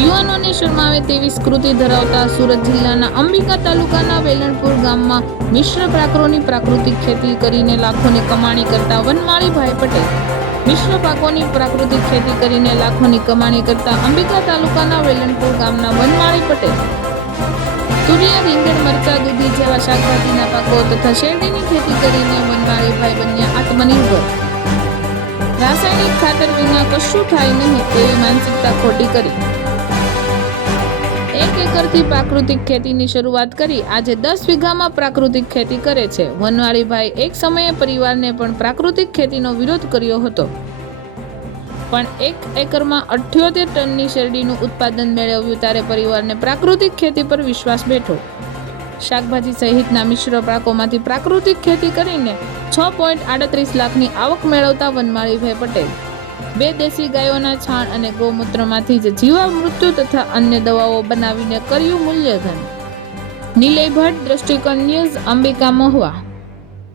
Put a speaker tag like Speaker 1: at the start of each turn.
Speaker 1: યુવાનોને શરમાવે તેવી સ્કૃતિ ધરાવતા સુરત જિલ્લાના અંબિકા તાલુકાના વેલણપુર ગામમાં મિશ્ર પ્રાકરોની પ્રાકૃતિક ખેતી કરીને લાખોની કમાણી કરતા વનમાળીભાઈ પટેલ. મિશ્ર પાકોની પ્રાકૃતિક ખેતી કરીને લાખોની કમાણી કરતા અંબિકા તાલુકાના વેલણપુર ગામના વનમાળી પટેલ. તુરિયા, રીંગણ, મરચા, દૂધી જેવા શાકભાજીના પાકો તથા શેરડીની ખેતી કરીને વનમાળીભાઈ બન્યા આત્મનિર્ભર. રાસાયણિક ખાતર વિના કશું થાય નહીં તેવી માનસિકતા ખોટી કરી. એક પ્રાકૃતિક ખેતીની શરૂઆત કરી આજે દસ વીઘામાં પ્રાકૃતિક ખેતી કરે છે. વનવાળીભાઈ એક સમયે પરિવારને પણ પ્રાકૃતિક ખેતીનો વિરોધ કર્યો હતો. પણ એક એકરમાં અઠ્યોતેર ટનની શેરડીનું ઉત્પાદન મેળવ્યું ત્યારે પરિવારને પ્રાકૃતિક ખેતી પર વિશ્વાસ બેઠો. શાકભાજી સહિતના મિશ્ર પાકોમાંથી પ્રાકૃતિક ખેતી કરીને છ પોઈન્ટ આડત્રીસ લાખની આવક મેળવતા વનમાળીભાઈ પટેલ બે દેશી ગાયોના છાણ અને ગૌમૂત્રમાંથી જ જીવામૃત્યુ તથા અન્ય દવાઓ બનાવીને કર્યું મૂલ્યધન નિલય ભટ્ટ દ્રષ્ટિકોણ ન્યૂઝ, અંબિકા મહુવા.